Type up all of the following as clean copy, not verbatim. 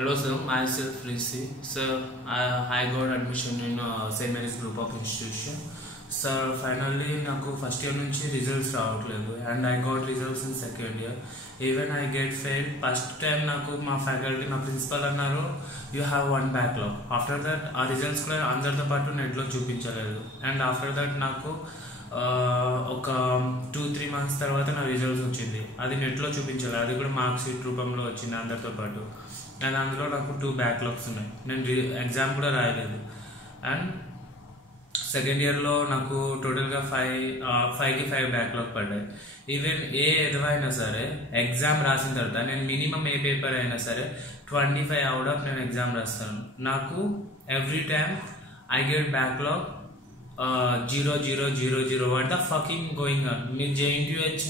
Hello sir, myself Rishi. Sir, I got admission in St. Mary's Group of Institution. Sir, finally నాకు first year నుంచి results రావట్లేదు and I got results in second year. Even I get fail. First time నాకు మా faculty మా principal అన్నారు you have one backlog. After that ఆ results కూడా అందరితో పాటు నెట్లో చూపించలేదు. అండ్ ఆఫ్టర్ దట్ నాకు ఒక 2-3 months తర్వాత నా రిజల్ట్స్ వచ్చింది. అది నెట్లో చూపించలేదు, అది కూడా మార్క్ షీట్ రూపంలో వచ్చింది అందరితో పాటు. అండ్ అందులో నాకు 2 backlogs ఉన్నాయి. నేను ఎగ్జామ్ కూడా రాయలేదు. అండ్ సెకండ్ ఇయర్లో నాకు టోటల్గా 5 బ్యాక్లాగ్ పడ్డాయి. ఈవెన్ ఏ ఎదవైనా సరే ఎగ్జామ్ రాసిన తర్వాత నేను మినిమం ఏ పేపర్ అయినా సరే 25 out of నేను ఎగ్జామ్ రాస్తాను. నాకు every time I get backlog 0 what the fucking going on. మీరు JNTUH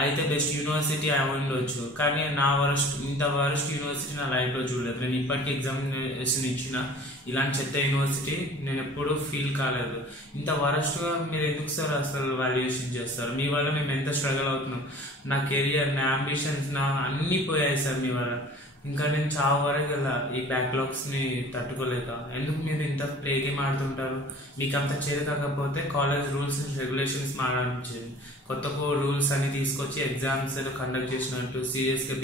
అయితే బెస్ట్ యూనివర్సిటీ అయి ఉండొచ్చు, కానీ ఇంత వరస్ట్ యూనివర్సిటీ నా లైఫ్లో చూడలేదు. నేను ఇప్పటికీ ఎగ్జామినేషన్ ఇచ్చిన ఇలాంటి చెత్త యూనివర్సిటీ నేను ఎప్పుడూ ఫీల్ కాలేదు. ఇంత వరస్ట్గా మీరు ఎందుకు సార్ అసలు వాల్యుయేషన్ చేస్తారు? మీ వల్ల మేము ఎంత స్ట్రగుల్ అవుతున్నాం. నా కెరియర్, నా అంబిషన్స్, నా అన్నీ పోయాయి సార్ మీ వల్ల. ఇంకా నేను చావు వరకు వెళ్ళా ఈ బ్యాక్లాగ్స్ని తట్టుకోలేక. ఎందుకు మీరు ఇంత ప్లే గేమ్ ఆడుతుంటారు? మీకు అంత చేయకపోతే కాలేజ్ రూల్స్ అండ్ రెగ్యులేషన్స్ మారాల్సింది. కొత్త రూల్స్ అన్ని తీసుకొచ్చి ఎగ్జామ్స్ కండక్ట్ చేసినట్టు, సీరియస్గా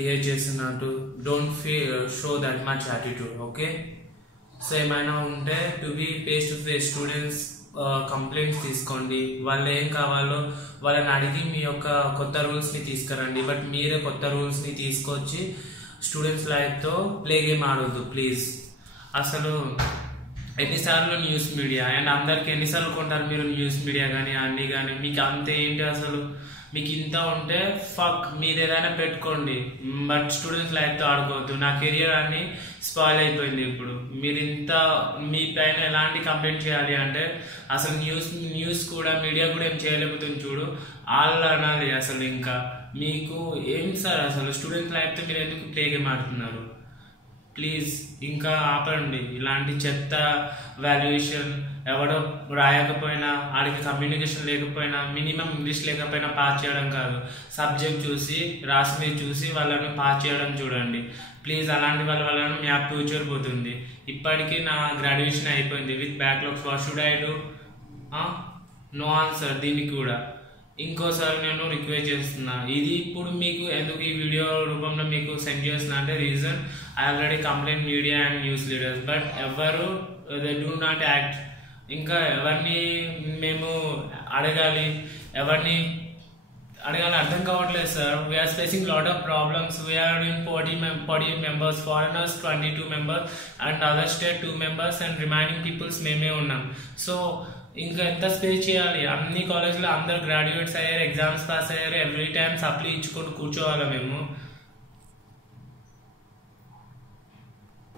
బిహేవ్ చేస్తున్నట్టు. Don't show that much attitude. Okay, so ఏమైనా ఉంటే to be face to face students complaints తీసుకోండి. వాళ్ళు ఏం కావాలో వాళ్ళని అడిగి మీ యొక్క కొత్త రూల్స్ని తీసుకురండి. బట్ మీరే కొత్త రూల్స్ని తీసుకొచ్చి స్టూడెంట్స్ లైఫ్తో ప్లే గేమ్ ఆడొద్దు ప్లీజ్. అసలు ఎన్నిసార్లు న్యూస్ మీడియా అండ్ అందరికి ఎన్నిసార్లు కొంటారు మీరు న్యూస్ మీడియా కానీ అన్నీ కానీ? మీకు అంతే ఏంటి అసలు? మీకు ఇంత ఉంటే మీరు ఏదైనా పెట్టుకోండి, బట్ స్టూడెంట్స్ లైఫ్తో ఆడుకోవద్దు. నా కెరియర్ అన్ని స్పాయిల్ అయిపోయింది. ఇప్పుడు మీరు మీ పైన ఎలాంటి కంప్లైంట్ చేయాలి అంటే అసలు న్యూస్ కూడా మీడియా కూడా ఏం చేయలేకపోతుంది చూడు, వాళ్ళు అనాలి. అసలు ఇంకా మీకు ఏం సార్ అసలు స్టూడెంట్స్ లైఫ్తో మీరు ఎందుకు ప్లే గేమ్ ఆడుతున్నారు? ప్లీజ్ ఇంకా ఆపండి ఇలాంటి చెత్త వాల్యుయేషన్. ఎవడో రాయకపోయినా, ఆడికి కమ్యూనికేషన్ లేకపోయినా, మినిమం ఇంగ్లీష్ లేకపోయినా పాస్ చేయడం కాదు, సబ్జెక్ట్ చూసి రాసి చూసి వాళ్ళని పాస్ చేయడం చూడండి ప్లీజ్. అలాంటి వల్ల మీ ఫ్యూచర్ పోతుంది. ఇప్పటికీ నా గ్రాడ్యుయేషన్ అయిపోయింది with backlogs. What should I do? No answer దీనికి కూడా. ఇంకోసారి నేను రిక్వెస్ట్ చేస్తున్నా, ఇది ఇప్పుడు మీకు ఎందుకు ఈ వీడియో రూపంలో మీకు సెండ్ చేస్తున్నా అంటే reason I already complaint media and news leaders, but ఎవరు దే డూ నాట్ యాక్ట్. ఇంకా ఎవరిని మేము అడగాలి అర్థం కావట్లేదు sir. We're facing lot of problems. We're in 40 members, foreigners 22 members and other state 2 members and remaining peoples మేమే ఉన్నాం. So ఇంకా ఎంత స్పేస్ చేయాలి? అన్ని కాలేజ్లో అందరు గ్రాడ్యుయేట్స్ అయ్యారు, ఎగ్జామ్స్ పాస్ అయ్యారు, ఎవ్రీ టైమ్ సప్లీ ఇచ్చుకొని కూర్చోవాలా మేము?